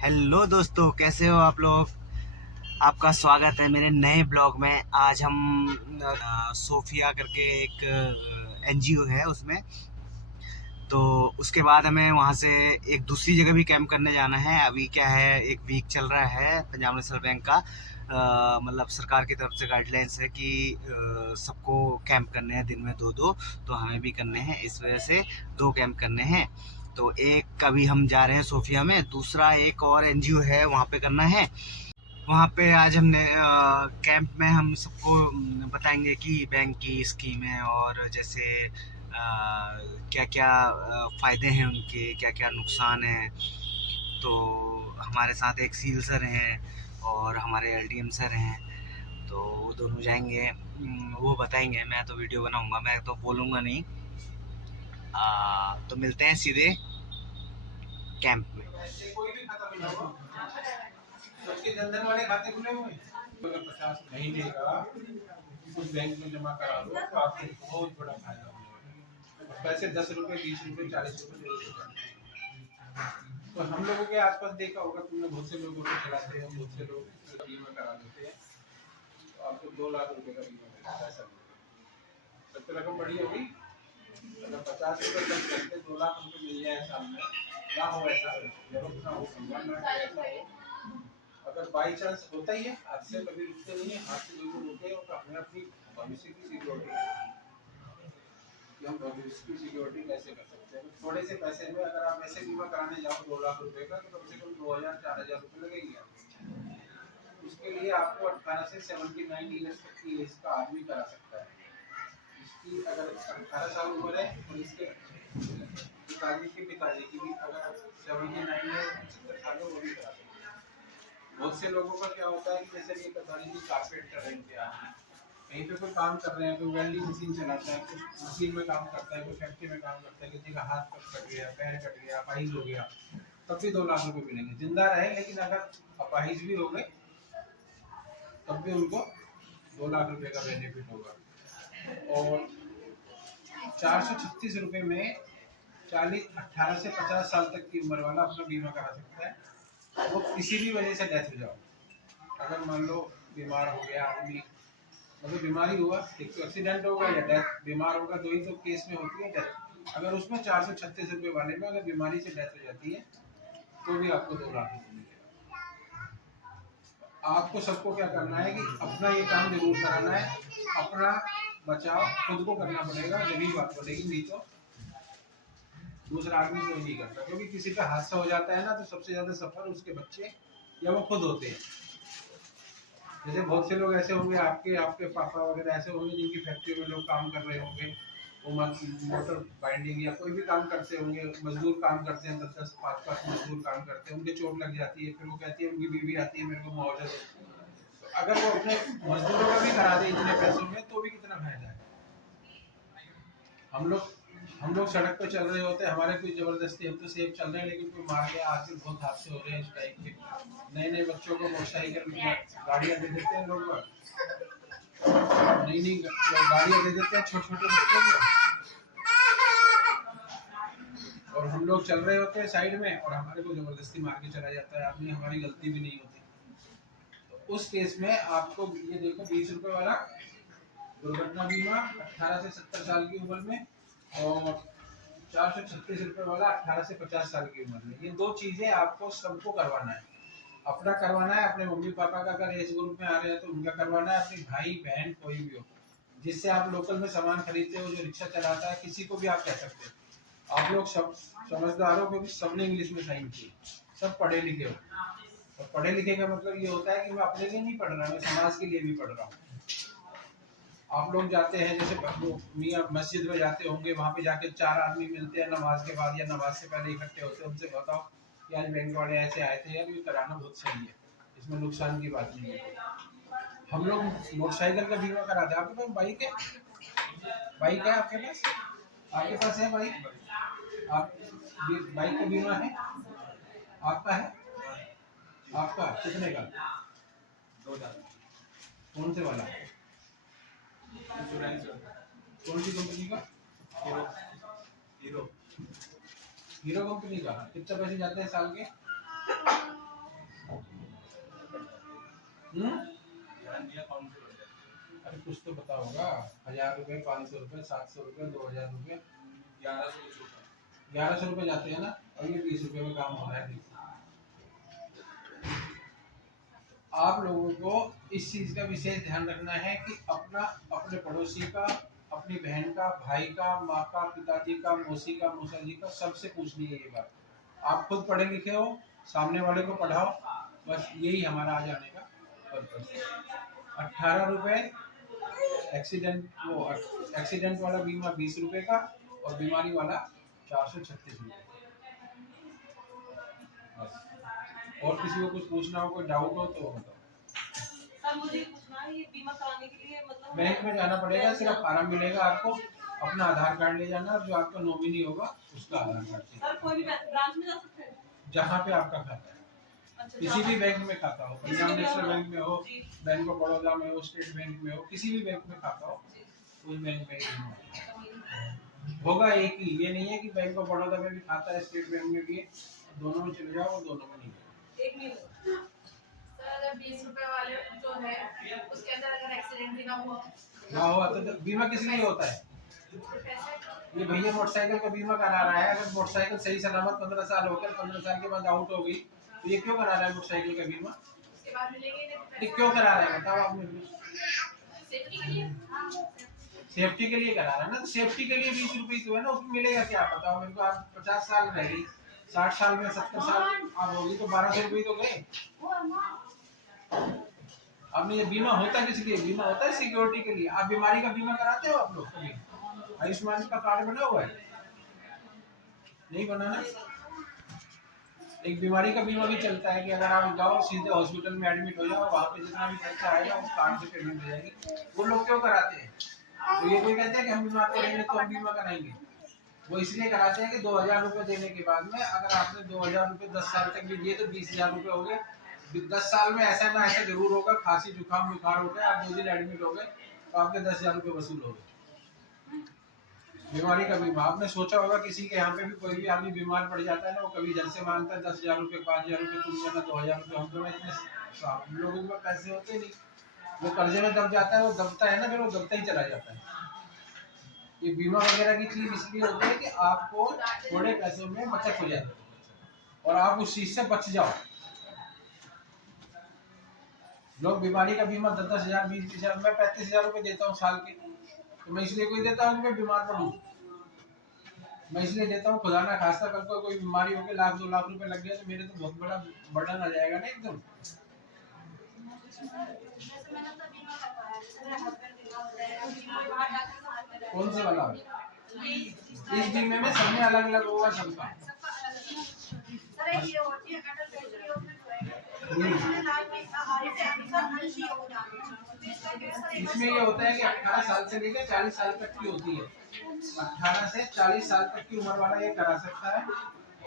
Hello दोस्तों, कैसे हो आप लोग। आपका स्वागत है मेरे नए ब्लॉग में। आज हम सोफिया करके एक एनजीओ है उसमें, तो उसके बाद हमें वहाँ से एक दूसरी जगह भी कैंप करने जाना है। अभी क्या है, एक वीक चल रहा है पंजाब नेशनल बैंक का, मतलब सरकार की तरफ से गाइडलाइंस है कि सबको कैंप करने हैं दिन में दो दो, तो हमें भी करने हैं। इस वजह से दो कैंप करने हैं। तो एक अभी हम जा रहे हैं सोफिया में, दूसरा एक और एनजीओ है वहाँ पे करना है। वहाँ पे आज हमने कैंप में हम सबको बताएंगे कि बैंक की स्कीमें और जैसे क्या क्या फ़ायदे हैं उनके, क्या क्या नुकसान हैं। तो हमारे साथ एक सील सर हैं और हमारे एलडीएम सर हैं, तो वो दोनों जाएंगे। वो बताएंगे, मैं तो वीडियो बनाऊंगा, मैं तो बोलूँगा नहीं। तो मिलते हैं सीधे कैंप में। कोई भी खाता खुला हो, सबके जनधन वाले खाते खुले हुए हैं। अगर 50 महीने का उस बैंक में जमा करा दो तो आपको बहुत बड़ा फायदा होगा। और पैसे 10 रुपए, 20 रुपए, 40 रुपए जरूर होगा। तो हम लोगों के आसपास देखा होगा तुमने, बहुत से लोग ऑटो चलाते हैं, बहुत से लोग बीमा करा देते हैं। तो आपको 2 लाख रुपए का बीमा मिलता है सब। तब तो रकम बड़ी होगी। अगर 50 रुपए कम करके 2 लाख रुपए मिल जाए साल में, ना हो ऐसा, जरूर ना हो, सम्मान ना हो, ऐसा हो। अगर बाई चांस होता ही है, हाथ से कभी रुकते नहीं है, हाथ से जरूर रुके और हमें अपनी भविष्य की सिक्योरिटी कि हम भविष्य की सिक्योरिटी कैसे कर सकते हैं। तो थोड़े से पैसे में अगर आप ऐसे बीमा कराने जाओ 2 लाख रुपए का, तो कम से कम 2000-4000 रुपए लगेंगे आपको। उसके लिए आपको 18 से 79 ईयर्स तक की एज का आदमी करा सकता है। इसकी अगर 18 साल उम्र है और इसके पिताजी की भी अगर 79 है, 75 साल है, वो भी करा सकते हैं। बहुत से लोगों का क्या होता है कि जैसे कि पिताजी की कारपेंटर है, कहीं पे कोई काम कर रहे हैं, कोई वेल्डिंग मशीन चलाता है, कुछ मशीन में काम करता है, कोई फैक्ट्री में काम करता है, किसी का हाथ कट गया, पैर कट गया, अपाहिज हो गया, तब भी 2 लाख रुपए मिलेंगे। जिंदा रहे लेकिन अगर अपाहिज भी हो गए तब भी उनको 2 लाख रुपए का बेनिफिट होगा। और 436 रुपए में 18 से 50 साल तक की उम्र वाला अपना बीमा करा सकता है। वो किसी भी वजह से डेथ हो जाओ, अगर मान लो बीमार हो गया आदमी, मतलब बीमारी हुआ, एक तो एक्सीडेंट होगा या डेथ, बीमार होगा, दो ही तो केस में होती है डेथ। अगर उसमें 436 रुपए वाले में अगर बीमारी से डेथ हो जाती है तो भी आपको 2 लाख रुपए मिलेगा। आपको सबको क्या करना है कि अपना ये काम जरूर कराना है। अपना बचाव खुद को करना पड़ेगा, जब ही बात बनेगी, नहीं तो दूसरा आदमी कोई नहीं करता। क्योंकि किसी का हादसा हो जाता है ना, तो सबसे ज्यादा सफर उसके बच्चे या वो खुद होते हैं। जैसे बहुत से लोग ऐसे होंगे, आपके आपके पापा वगैरह ऐसे होंगे जिनकी फैक्ट्री में लोग काम कर रहे होंगे, वो मोटर बाइंडिंग या कोई भी काम करते होंगे, मजदूर काम करते हैं, 10-10, 5-5 मजदूर काम करते हैं, उनके चोट लग जाती है, फिर वो कहती है, उनकी बीवी आती है, मेरे को मुआवजा दो। तो अगर वो अपने मजदूरों का भी करा दे इतने पैसों में, तो भी कितना फायदा है। हम लोग सड़क पे चल रहे होते हैं, हमारे कोई जबरदस्ती, हम तो सेफ चल रहे हैं, लेकिन कोई मार गया, आजकल बहुत हादसे हो रहे हैं इस टाइप के। नए नए बच्चों को मोटरसाइकिल गाड़ियाँ दे देते हैं लोग, नई नई गाड़ियाँ दे देते हैं छोटे छोटे बच्चों को, और हम लोग चल रहे होते हैं साइड में और हमारे को जबरदस्ती मार के चला जाता है आदमी, हमारी गलती भी नहीं होती। तो उस केस में आपको ये देखो, 20 रुपए वाला दुर्घटना बीमा 18 से 70 साल की उम्र में, और 436 रुपए वाला 18 से 50 साल की उम्र में। ये दो चीजें आपको सबको करवाना है। अपना करवाना है, अपने मम्मी पापा का अगर एज ग्रुप में आ रहे हैं तो उनका करवाना है, अपने भाई बहन कोई भी हो, जिससे आप लोकल में सामान खरीदते हो, जो रिक्शा चलाता है, किसी को भी आप कह सकते हो। आप लोग सब समझदार हो, क्योंकि सबने इंग्लिश में साइन किए, सब पढ़े लिखे हो। और पढ़े लिखे का मतलब ये होता है कि मैं अपने लिए नहीं पढ़ रहा, मैं समाज के लिए भी पढ़ रहा हूँ। आप लोग जाते हैं, जैसे मियाँ मस्जिद में जाते होंगे, वहाँ पे जाके 4 आदमी मिलते हैं नमाज के बाद या नमाज से पहले इकट्ठे होते हैं, उनसे बताओ कि आज बैंक वाले ऐसे आए थे, यार ये कराना बहुत सही है, इसमें नुकसान की बात नहीं है। हम लोग मोटरसाइकिल का बीमा कराते हैं। आपके पास बाइक है? बाइक है आपके पास? आपके पास है बाइक? आप बाइक का बीमा है? आपका है? आपका कितने का? 2000। कौन से वाला? इंश्योरेंस। कौन सी कंपनी का? हीरो। हीरो। हीरो कंपनी का। कितने पैसे जाते हैं साल के? अरे कुछ तो पता होगा। 1000 रुपए, 500 रुपए, 700 रुपए, 2000 रुपए, 1100 रुपए जाते हैं ना। और ये 20 रुपए में काम हो रहा है। आप लोगों को इस चीज का विशेष ध्यान रखना है कि अपना, अपने पड़ोसी का, अपनी बहन का, भाई का, माँ का, पिताजी का, मौसी का, मौसा जी का, सबसे पूछनी है ये बात। आप खुद पढ़े लिखे हो, सामने वाले को पढ़ाओ, बस यही हमारा आ जाने का पर्पज। 18 रुपए एक्सीडेंट वाला बीमा 20 रुपए का, और बीमारी वाला 436 रुपए। बस। और किसी को कुछ पूछना हो, कोई डाउट हो तो बताओ। सर मुझे पूछना है, ये बीमा कराने के लिए मतलब बैंक में जाना पड़ेगा, सिर्फ फार्म मिलेगा आपको, अपना आधार कार्ड ले जाना, और जो आपका नॉमिनी होगा उसका आधार कार्ड। सर कोई भी ब्रांच में जा सकते हैं? जहाँ पे आपका खाता है। अच्छा, किसी भी बैंक में खाता हो, पंजाब नेशनल बैंक में हो, बैंक ऑफ बड़ौदा में हो, स्टेट बैंक में हो, किसी भी बैंक में खाता हो, उस बैंक में होगा एक ही। ये नहीं है कि बैंक ऑफ बड़ौदा में भी खाता है, स्टेट बैंक में भी है, दोनों में चले जाओ और दोनों में नहीं है। एक मिनट सर, अगर 20 रुपए वाले जो है उसके अंदर अगर एक्सीडेंट भी ना हुआ तो बीमा किस लिए होता है? ये भैया मोटरसाइकिल का बीमा करा रहा है, अगर मोटरसाइकिल सही सलामत 15 साल होकर 15 साल के बाद आउट हो गई तो ये क्यों करा रहा है मोटरसाइकिल का बीमा? उसके बाद मिलेंगे। ये क्यों करा रहा है बताओ आप मुझे। सेफ्टी के लिए। सेफ्टी के लिए करा रहा है ना, तो सेफ्टी के लिए 20 रुपए तो है ना, उसमें मिलेगा क्या बताओ मेरे को। आप 50 साल रहेगी, 60 साल में 70 साल आप होगी तो 1200 रुपये तो गए। आपने ये बीमा होता किस लिए? बीमा होता है सिक्योरिटी के लिए। आप बीमारी का बीमा कराते हो आप लोग कभी? आयुष्मान का कार्ड बना हुआ है? नहीं बना ना। एक बीमारी का बीमा भी चलता है कि अगर आप जाओ सीधे हॉस्पिटल में एडमिट हो जाओ, वहाँ पे जितना भी खर्चा आएगा उस कार्ड से पेमेंट हो जाएगी। वो लोग क्यों कराते हैं? तो ये कोई कहते हैं कि हम बीमार पड़ेंगे तो हम बीमा कराएंगे। वो इसलिए कराते हैं कि 2000 रुपए देने के बाद में अगर आपने 2000 रुपए 10 साल तक भी दिए तो 20,000 रुपए हो गए। 10 साल में ऐसा ना ऐसा जरूर होगा, खांसी जुकाम बुखार हो गया, आप 2 दिन एडमिट हो गए तो आपके 10,000 रुपए वसूल हो गए। बीमारी का बीमा आपने सोचा होगा, किसी के यहाँ पे भी कोई भी आदमी बीमार पड़ जाता है ना, वो कभी घर से मांगता है 10,000 रुपए, 5,000 रुपए, तुम देना 2,000 रुपए। हम तो इतने लोगों के पैसे होते नहीं, वो कर्जे में दब जाता है, वो दबता है ना, फिर वो दबता ही चला जाता है। ये बीमा वगैरह की चीज इसलिए होती है कि आपको थोड़े पैसों में बचत हो जाए और आप उस चीज से बच जाओ। लोग बीमारी का बीमा 10,000 20,000, मैं 35,000 रुपए देता हूँ साल के, तो मैं इसलिए कोई देता हूँ कि मैं बीमार पड़ूं। मैं इसलिए देता हूँ, खुदा ना खास्ता कल को कोई बीमारी होकर 1,00,000-2,00,000 रुपए लग गया तो मेरे तो बहुत बड़ा बर्डन आ जाएगा ना एकदम। कौन से वाला? इस बीमे में सब में अलग अलग होगा सबका। इसमें ये होता है कि 18 साल से लेकर 40 साल तक की होती है। 18 से 40 साल तक की उम्र वाला ये करा सकता है,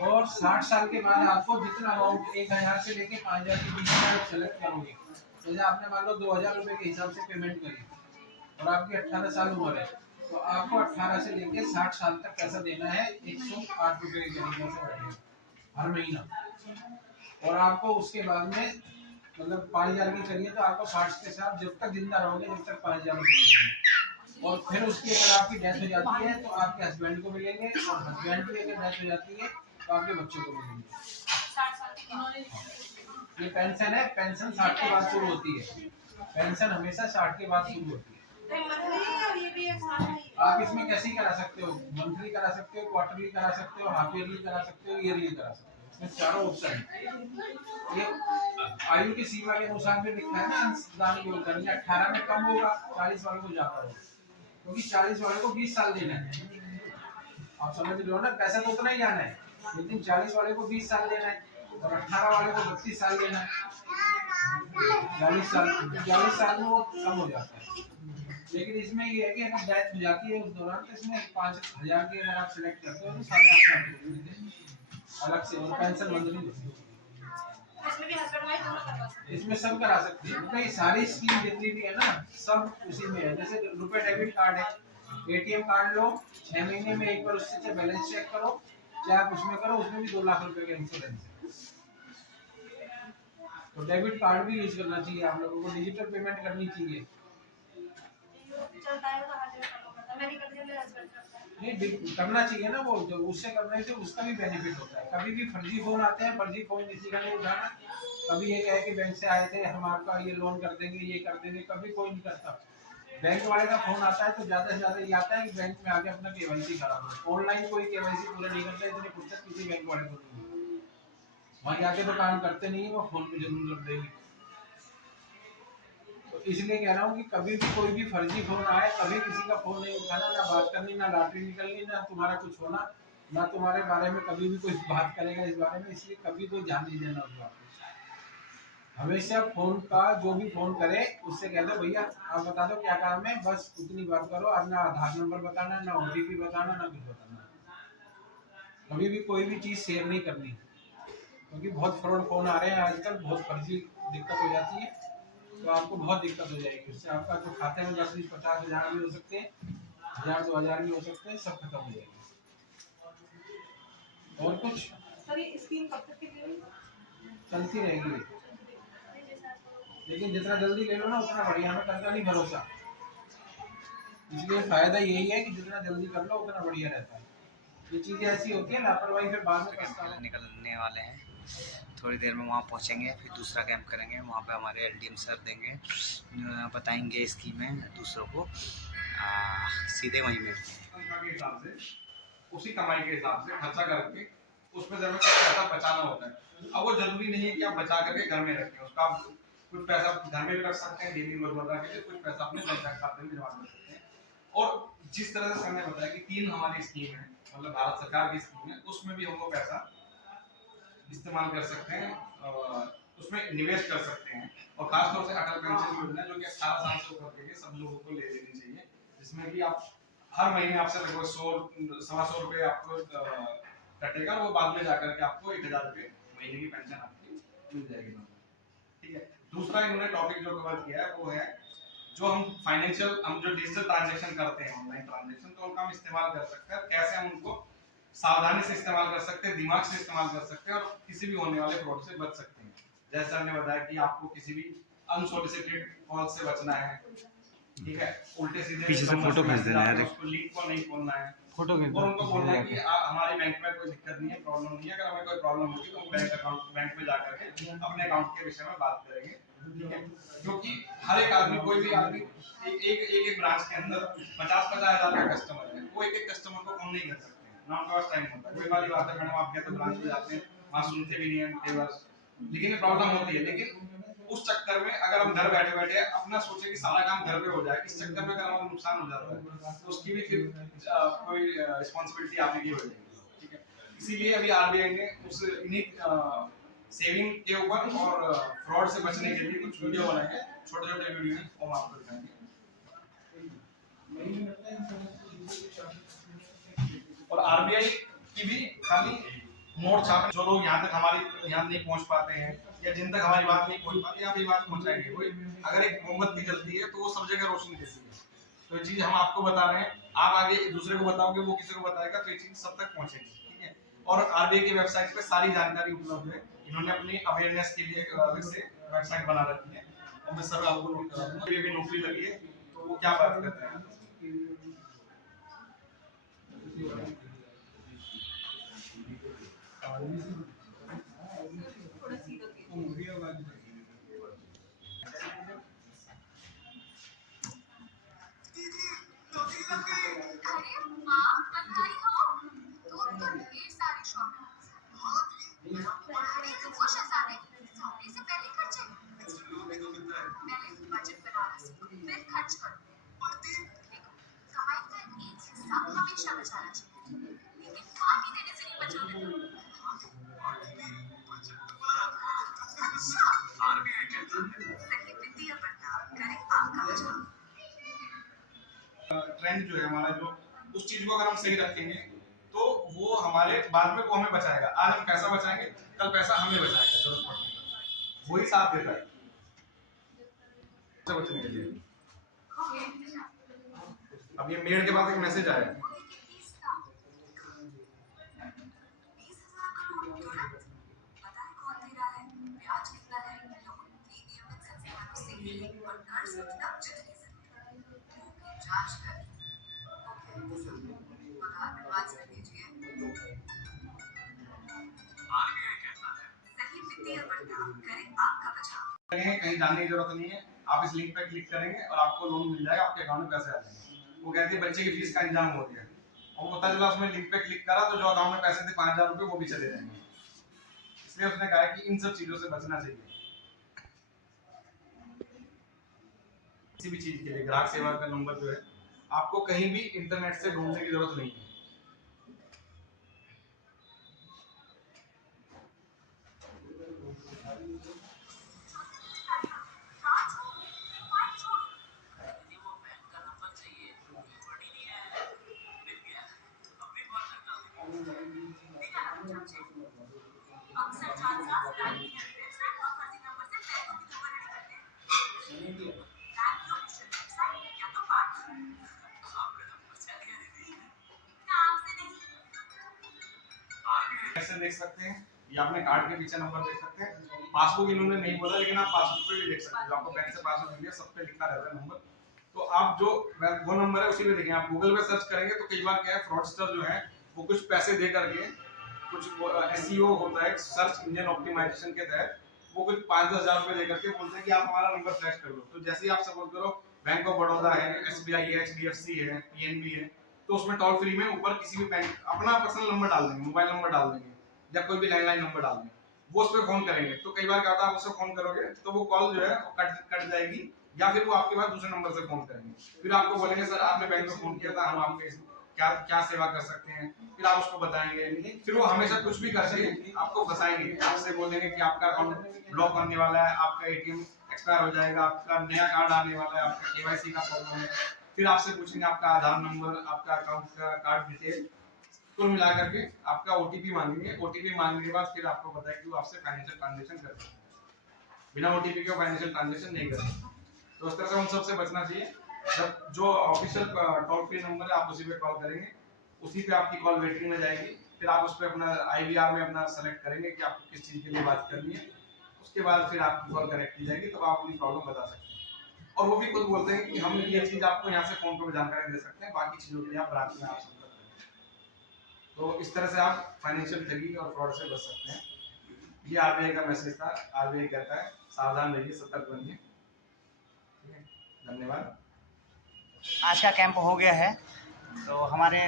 और 60 साल के बाद आपको जितना अमाउंट 1,000 से लेके 5,000 के बीच में आप सेलेक्ट करोगे। जैसे आपने मान लो 2,000 रुपए के हिसाब से पेमेंट करी और आपकी 18 साल उम्र है, तो आपको 18 से लेके 60 साल तक पैसा देना है 108 रुपए के करीब से बढ़ेगा हर महीना। और आपको उसके बाद में मतलब 5,000 की करिए तो आपको 60 के साथ जब तक जिंदा रहोगे जब तक 5,000 रुपये। और फिर उसकी अगर आपकी डेथ हो जाती है तो आपके हस्बैंड को मिलेंगे, और हस्बैंड की अगर डेथ हो जाती है तो आपके बच्चों को मिलेंगे। ये पेंशन है, पेंशन 60 के बाद शुरू होती है। पेंशन हमेशा 60 के बाद शुरू होती है। आप इसमें कैसे करा सकते हो? मंथली करा सकते हो, क्वार्टरली करा सकते हो, हाफ ईयरली करा सकते हो, ईयरली करा सकते हो। इसमें चारों ऑप्शन है। ये आयु की सीमा के अनुसार भी लिखा है ना, अंशदान योगदान 18 में कम होगा, 40 वाले को ज्यादा होगा, क्योंकि 40 वाले को 20 साल देना है। आप समझ रहे हो ना, पैसा तो उतना ही जाना है, लेकिन 40 वाले को 20 साल देना है और 18 वाले को 32 साल देना है। 40 साल में वो कम हो जाता है। लेकिन इसमें ये है कि अगर डेथ हो जाती है उस दौरान तो इसमें 5,000 की अगर आप सिलेक्ट करते हो तो 8,500 अलग से, और पेंशन मंथली होती है। इसमें सब करा सकते हैं, मतलब ये सारी स्कीम जितनी भी है ना सब उसी में है। जैसे रुपए डेबिट कार्ड है, एटीएम कार्ड लो, 6 महीने में एक बार उससे बैलेंस चेक करो, चाहे आप उसमें करो, उसमें भी 2 लाख रुपए का इंश्योरेंस है। तो डेबिट कार्ड भी यूज करना चाहिए, आप लोगों को डिजिटल पेमेंट करनी चाहिए। चलता है तो हर जगह करना पड़ता है, मैं नहीं करती हूँ, मेरा हस्बैंड करता है। नहीं करना चाहिए ना, वो जो उससे करने से उसका भी बेनिफिट होता है। कभी भी फर्जी फोन आते हैं, फर्जी फोन किसी का नहीं उठाना। कभी ये कहे कि बैंक से आए थे, हम आपका ये लोन कर देंगे, ये कर देंगे, कभी कोई नहीं करता। बैंक वाले का फोन आता है तो ज्यादा से ज्यादा ये आता है कि बैंक में आके अपना केवाईसी करा दो। ऑनलाइन कोई केवाईसी पूरा नहीं करता, इतनी फुर्सत किसी बैंक वाले को नहीं है। वहाँ जाके तो काम करते नहीं है, वो फोन पे जरूर कर देंगे। तो इसलिए कह रहा हूँ कि कभी भी कोई भी फर्जी फोन आए, कभी किसी का फोन नहीं उठाना, ना बात करनी, ना लॉटरी निकलनी, ना तुम्हारा कुछ होना, ना तुम्हारे बारे में कभी भी कोई बात करेगा इस बारे में। इसलिए कभी कोई ध्यान नहीं देना उस बात पे। हमेशा फोन का जो भी फोन करे उससे कह दो भैया आप बता दो क्या काम है, बस उतनी बात करो। अब ना आधार नंबर बताना, ना ओटीपी बताना, ना कुछ बताना। कभी भी कोई भी चीज़ शेयर नहीं करनी, क्योंकि बहुत फ्रॉड फोन आ रहे हैं आजकल, बहुत फर्जी दिक्कत हो जाती है। तो आपको बहुत दिक्कत हो जाएगी उससे। आपका जो खाते में 10-20-50 हज़ार भी हो सकते हैं, 1000-2000 भी हो सकते हैं, सब खत्म हो जाएगी। और कुछ सर ये स्कीम कब तक की रहेगी? चलती रहेगी, लेकिन जितना जल्दी ले लो ना उतना बढ़िया। हमें कल का नहीं भरोसा, इसलिए फायदा यही है कि जितना जल्दी कर लो उतना बढ़िया रहता है। ये चीज़ें ऐसी होती है, लापरवाही फिर बाद में पछताना। निकलने वाले हैं, थोड़ी देर में वहाँ पहुँचेंगे, फिर दूसरा कैंप करेंगे। वहाँ पे हमारे एलडीएम सर देंगे, बताएंगे स्कीमें दूसरों को, सीधे वहीं मिलते हैं। के हिसाब से, उसी कमाई के हिसाब से खर्चा करके उसमें जब कुछ पैसा बचाना होता है। अब वो जरूरी नहीं है कि आप बचा करके घर में रखें, उसका आप कुछ पैसा घर में भी रख सकते हैं डेली रोजमर्रा के लिए, कुछ पैसा अपने बैंक खाते में जमा कर सकते हैं। और जिस तरह से सर ने बताया कि 3 हमारी स्कीम है, मतलब भारत सरकार की स्कीम है, उसमें भी हम लोग पैसा इस्तेमाल कर सकते हैं, उसमें निवेश कर सकते हैं। और खासतौर से अटल पेंशन योजना जो कि 18 साल से ऊपर के सब लोगों को ले लेनी चाहिए, जिसमें कि आप हर महीने आपसे लगभग 100-125 रुपए आपको कटेगा, वो बाद में जाकर के आपको 1000 रुपए महीने की पेंशन आपकी मिल जाएगी। ठीक है। दूसरा इन्होंने टॉपिक जो कवर किया है वो है जो हम फाइनेंशियल, हम जो डिजिटल ट्रांजैक्शन करते हैं, ऑनलाइन ट्रांजैक्शन, तो उनका हम इस्तेमाल कर सकते हैं। कैसे हम उनको सावधानी से इस्तेमाल कर सकते हैं, दिमाग से इस्तेमाल कर सकते हैं, और किसी भी होने वाले फ्रॉड से बच सकते हैं। जैसा हमने बताया कि आपको किसी भी अनसोलिसिटेड कॉल से बचना है, ठीक है, उल्टे सीधे पीछे से फोटो भेज देना है, उसको लिंक को नहीं खोलना है, फोटो भेज और उनको बोलना है कि हमारे बैंक में कोई दिक्कत नहीं है, प्रॉब्लम नहीं है। अगर हमें कोई प्रॉब्लम होगी तो हम बैंक में जाकर के अपने अकाउंट के विषय में बात करेंगे, ठीक है। क्योंकि हर एक आदमी, कोई भी आदमी एक ब्रांच के अंदर 50-50 हज़ार का कस्टमर है, वो एक कस्टमर को फोन नहीं कर सकते हैं, ना उनके पास टाइम होता है। कोई वाली बात है, मैडम आप क्या तो ब्रांच में जाते हैं, वहाँ सुनते भी नहीं है कई बार, लेकिन प्रॉब्लम होती है। लेकिन उस चक्कर में अगर हम घर बैठे बैठे अपना सोचे कि सारा काम घर पे हो जाए, इस चक्कर में अगर हमारा नुकसान हो जाता है तो उसकी भी फिर कोई रिस्पांसिबिलिटी आपकी की हो जाएगी, ठीक है। इसीलिए अभी आरबीआई ने उस इन्हीं सेविंग के ऊपर और फ्रॉड से बचने के लिए कुछ वीडियो बनाए हैं, छोटे-छोटे वीडियो हैं, वो हम आपको दिखाएंगे। और आरबीआई की भी खाली नोट छापने, जो लोग यहाँ तक हमारी यहाँ नहीं पहुँच पाते हैं या जिन तक हमारी बात नहीं पहुँच पाती, यहाँ पे बात पहुँचाएंगे। कोई अगर एक मोमबत्ती जलती है तो वो सब जगह रोशनी देती है। तो ये चीज़ हम आपको बता रहे हैं, आप आगे दूसरे को बताओगे, वो किसी को बताएगा, तो ये चीज़ सब तक पहुँचेगी, ठीक है। और आरबीआई की वेबसाइट पे सारी जानकारी उपलब्ध है। इन्होंने अपनी अवेयरनेस के लिए अलग से वेबसाइट बना रखी है, और मैं सर आपको भी नौकरी लगी है तो वो क्या बात करते हैं। थोड़ा सीधा अरे वाह, बधाई हो। तुम तो ढेर सारी शॉपिंग। अरे वो शहजादे, शादी से पहले खर्चे। पहले बजट बनाना सीखो, फिर खर्च करो। देखो, कमाई का एक हिस्सा हमेशा बचाना चाहिए, लेकिन पार्टी देने से नहीं बचाना। अच्छा, सही वित्तीय बर्ताव करें आपका बचाव। ट्रेंड जो है हमारा, जो उस चीज को अगर हम सही रखेंगे तो वो हमारे बाद में वो हमें बचाएगा। आज हम पैसा बचाएंगे, कल पैसा हमें बचाएगा जरूरत पड़ने पर, वही साथ देता है बचने के लिए। अब ये मेड के बाद एक मैसेज आया है, 20,000 करोड़ तुरंत। पता है कौन दे रहा है, ब्याज कितना है, जांच कर पगार एडवांस में दीजिए। सही वित्तीय बर्ताव करे आपका बचाव। कहीं जाने की जरूरत नहीं है, आप इस लिंक पे क्लिक करेंगे और आपको लोन मिल जाएगा, आपके अकाउंट में पैसे आ जाएंगे। वो कहती है बच्चे की फीस का इंतजाम हो गया, और पता चला उसमें लिंक पे क्लिक करा तो जो अकाउंट में पैसे थे 5000 रुपए वो भी चले जाएंगे। इसलिए उसने कहा कि इन सब चीजों से बचना चाहिए। किसी भी चीज के लिए ग्राहक सेवा का नंबर जो है आपको कहीं भी इंटरनेट से ढूंढने की जरूरत नहीं है। अक्सर जालसाज बैंकिंग वेबसाइट और फर्जी नंबर से बैंकों की धोखाधड़ी करते हैं। बैंक की ऑफिशियल वेबसाइट या तो पार्ट नाम से नहीं। ऐसे देख सकते हैं, ये आपने कार्ड के पीछे नंबर देख सकते हैं। पासबुक इन्होंने नहीं बोला, लेकिन आप पासबुक पे भी देख सकते हैं। जो आपको बैंक से पासबुक मिल गया, सब पे लिखा रहता है नंबर। तो आप जो वो नंबर है उसी पे देखें। आप गूगल पे सर्च करेंगे तो कई बार क्या है, फ्रॉडस्टर जो है वो कुछ पैसे दे करके कुछ एसईओ होता है, सर्च इंजन ऑप्टिमाइजेशन के तहत, वो कुछ 5-10 हजार रुपए दे करके बोलते हैं कि आप हमारा नंबर फ्लैश कर लो। तो जैसे ही आप सपोज करो बैंक ऑफ बड़ौदा है, एसबीआई है, एचडीएफसी है, पीएनबी है, तो उसमें टोल फ्री में ऊपर किसी भी बैंक अपना पर्सनल नंबर डाल देंगे, मोबाइल नंबर डाल देंगे या कोई भी लैंडलाइन नंबर डाल देंगे। वो उस पर फोन करेंगे। तो कई बार क्या होता है, आप उससे फोन करोगे तो वो कॉल जो है कट जाएगी, या फिर वो आपके पास दूसरे नंबर से फोन करेंगे। फिर आपको बोलेंगे सर आपने बैंक में फोन किया था, हम आपके क्या सेवा कर सकते हैं। फिर आप उसको बताएंगे, फिर वो हमेशा कुछ भी करके आपको फंसाएंगे। आपसे बोलेंगे कि आपका अकाउंट ब्लॉक होने वाला है, आपका एटीएम एक्सपायर हो जाएगा, आपका नया कार्ड आने वाला है, आपका केवाईसी का प्रॉब्लम है। फिर आपसे पूछेंगे आपका आधार नंबर, आपका अकाउंट का कार्ड डिटेल, कुल मिला करके आपका ओटीपी मांगेंगे। ओटीपी मांगने के बाद फिर आपको पता है कि वो आपसे फाइनेंशियल ट्रांजैक्शन करते हैं। बिना ओटीपी के फाइनेंशियल ट्रांजैक्शन नहीं करते। तो उस तरह से उन सबसे बचना चाहिए। जब जो ऑफिशियल टोल फ्री नंबर है आप उसी पे कॉल करेंगे, उसी पे आपकी कॉल वेटिंग में जाएगी। फिर आप उस पे अपना आईवीआर में अपना सेलेक्ट करेंगे कि आपको किस चीज़ के लिए बात करनी है। उसके बाद फिर आपकी कॉल कनेक्ट की जाएगी, तब आप अपनी प्रॉब्लम बता सकते हैं। और वो भी खुद बोलते हैं कि हम ये चीज़ आपको यहाँ से फोन पे जानकारी दे सकते हैं, बाकी चीज़ों के लिए आप ब्रांच में आप संपर्क करें। तो इस तरह से आप फाइनेंशियल ठगी और फ्रॉड से बच सकते हैं। ये आरबीआई का मैसेज था। आरबीआई कहता है सावधान रहिए, सतर्क बनिए। धन्यवाद। आज का कैंप हो गया है, तो हमारे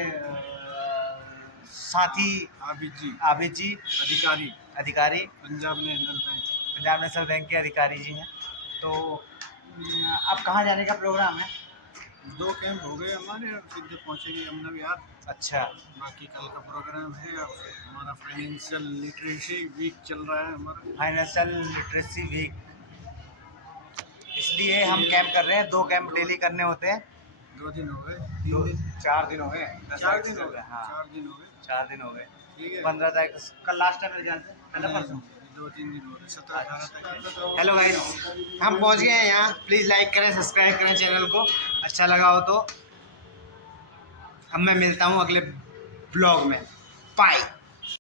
साथी आबिद जी अधिकारी पंजाब नेशनल बैंक के अधिकारी जी हैं। तो अब कहाँ जाने का प्रोग्राम है? 2 कैंप हो गए हमारे, और सीधे पहुँचेंगे यमुना विहार। अच्छा, बाकी कल का प्रोग्राम है। अब हमारा फाइनेंशियल लिटरेसी वीक चल रहा है हमारा। फाइनेंशियल लिटरेसी वीक, इसलिए हम कैंप कर रहे हैं। 2 कैंप डेली करने होते हैं। 2 दिन हो गए, 4 दिन हो गए, 4 दिन हो गए, हाँ 4 दिन हो गए। 4 दिन हो गए। ठीक है, 15 तारीख कल लास्ट है मेरे ख्याल से, कल परसों। 2-3 दिन हो गए, 17-18 तक। हेलो गाइस, हम पहुंच गए हैं यहाँ। प्लीज़ लाइक करें, सब्सक्राइब करें चैनल को, अच्छा लगा हो तो। अब मैं मिलता हूँ अगले ब्लॉग में। बाय।